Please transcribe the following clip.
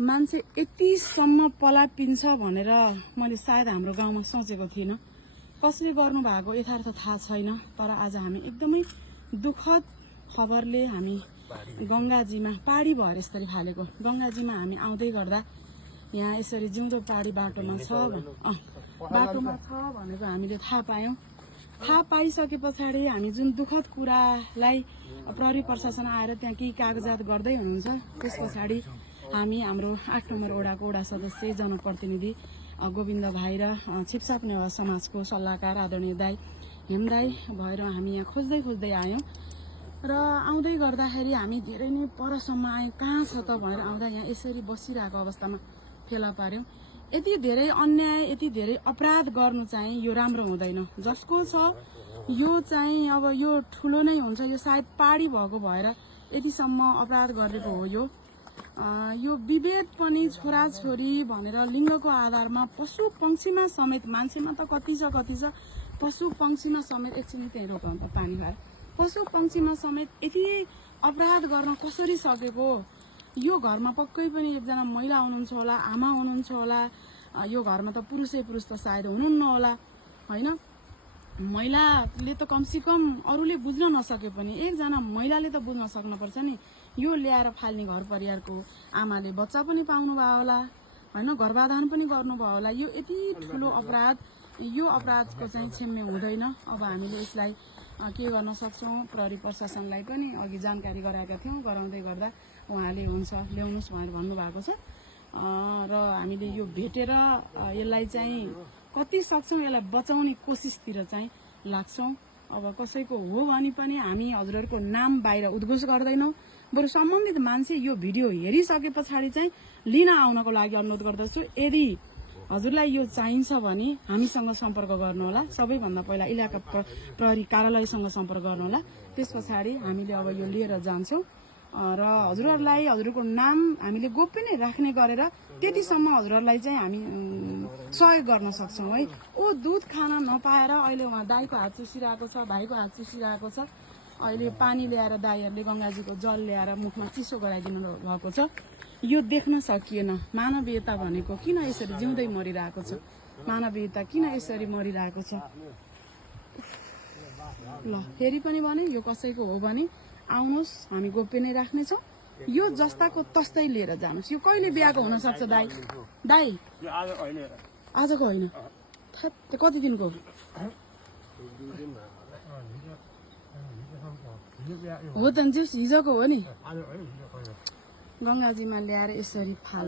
मान्छे यतिसम्म पला पिन्छ भनेर मैले सायद हाम्रो गाउँमा सोचेको थिइनँ। कसले गर्नु भएको यथार्थ थाहा छैन, तर आज हामी एकदमै दुःखद खबरले हामी गंगाजीमा पाडी भएर यसरी फालेको गंगाजीमा हामी आउँदै गर्दा यहाँ यसरी जिउँदो पाडी बाटोमा छ भनेको हामीले थाहा पायौं। थाहा पाइसके पछाडि हामी जुन दुःखद कुरालाई प्रहरी प्रशासन आएर त्यहाँ केही कागजात गर्दै हुनुहुन्छ, त्यस पछाडि हामी हाम्रो 8 नम्बर वडाको वडा सदस्य जनप्रतिनिधि गोविन्द भाइ र छिपछाप नेवा समाजको सल्लाहकार आदरणीय दाई हेम दाई भएर हामी यहाँ खोज्दै आयौं र आउँदै गर्दाखेरि हामी धेरै नै परसम्म आयौं। कहाँ छ त भनेर आउँदा यहाँ यसरी बसिरहेको अवस्थामा फेला पार्यौं। यति धेरै अन्याय, यति धेरै अपराध गर्नु चाहिँ यो राम्रो हुँदैन। जसको छ यो चाहिँ अब यो ठुलो नै हुन्छ, यो सायद पाडी भएको भएर यतिसम्म अपराध गरेको हो। यो विभेद पनि छोराछोरी भनेर लिङ्गको आधारमा पशु पंक्षीमा समेत, मान्छेमा त कति छ पशु पंक्षीमा समेत एकछिन त्यही रोक अन्त पानी भएर पशु पंक्षीमा समेत यति अपराध गर्न कसरी सकेको। यो घरमा पक्कै पनि एकजना महिला हुनुहुन्छ होला, आमा हुनुहुन्छ होला। यो घरमा त पुरुष त सायद हुनुहुन्न होला, हैन? महिलाले त कमसेकम अरूले बुझ्न नसके पनि एकजना महिलाले त बुझ्न सक्नुपर्छ नि। यो ल्याएर फाल्ने घर परिवारको आमाले बच्चा पनि पाउनु भयो होला, हैन? गर्भाधान पनि गर्नुभयो होला। यो यति ठुलो अपराध, यो अपराधको चाहिँ क्षम्य हुँदैन। अब हामीले यसलाई के गर्न सक्छौं? प्रहरी प्रशासनलाई पनि अघि जानकारी गराएका थियौं। गराउँदै गर्दा उहाँले हुन्छ ल्याउनुस् भनेर भन्नुभएको छ र हामीले यो भेटेर यसलाई चाहिँ कति सक्छौं यसलाई बचाउने कोसिसतिर चाहिँ लाग्छौं। अब कसैको हो भने पनि हामी हजुरहरुको नाम बाहिर उद्घोष गर्दैनौं, बरु सम्बन्धित मान्छे यो भिडियो हेरिसके पछाडि चाहिँ लिन आउनको लागि अनुरोध गर्दछु। यदि हजुरलाई यो चाहिन्छ भने हामीसँग सम्पर्क गर्नुहोला। सबैभन्दा पहिला इलाका प्रहरी कार्यालयसँग सम्पर्क गर्नुहोला। त्यसपछि हामीले अब यो लिएर जान्छौं र हजुरहरुलाई हजुरको नाम हामीले गोप्य नै राख्ने गरेर त्यतिसम्म हजुरहरुलाई चाहिँ हामी सहयोग गर्न सक्छौं है। ओ दूध खान नपाएर अहिले उहाँ दाइको हात चुसिरहेको छ, भाइको हात चुसिरहेको छ। अहिले पानी ल्याएर दाइहरुले गंगाजीको जल ल्याएर मुखमा चिसो गराइदिनु भएको छ। यो देख्न सकिएन। मानवीयता भनेको किन यसरी जिउँदै मरिरहेको छ? मानवीयता किन यसरी मरिरहेको छ? ल फेरि पनि भने यो कसैको हो भने आउनुस्, हामी गोप्य नै राख्ने छौं। यो जस्ताको तस्तै लिएर जानुस्। यो कहिले बिहाको हुन सक्छ दाइ? आजको होइन, कति दिनको? हो त हिजोको हो नि। गंगाजीमा ल्याएर यसरी फाल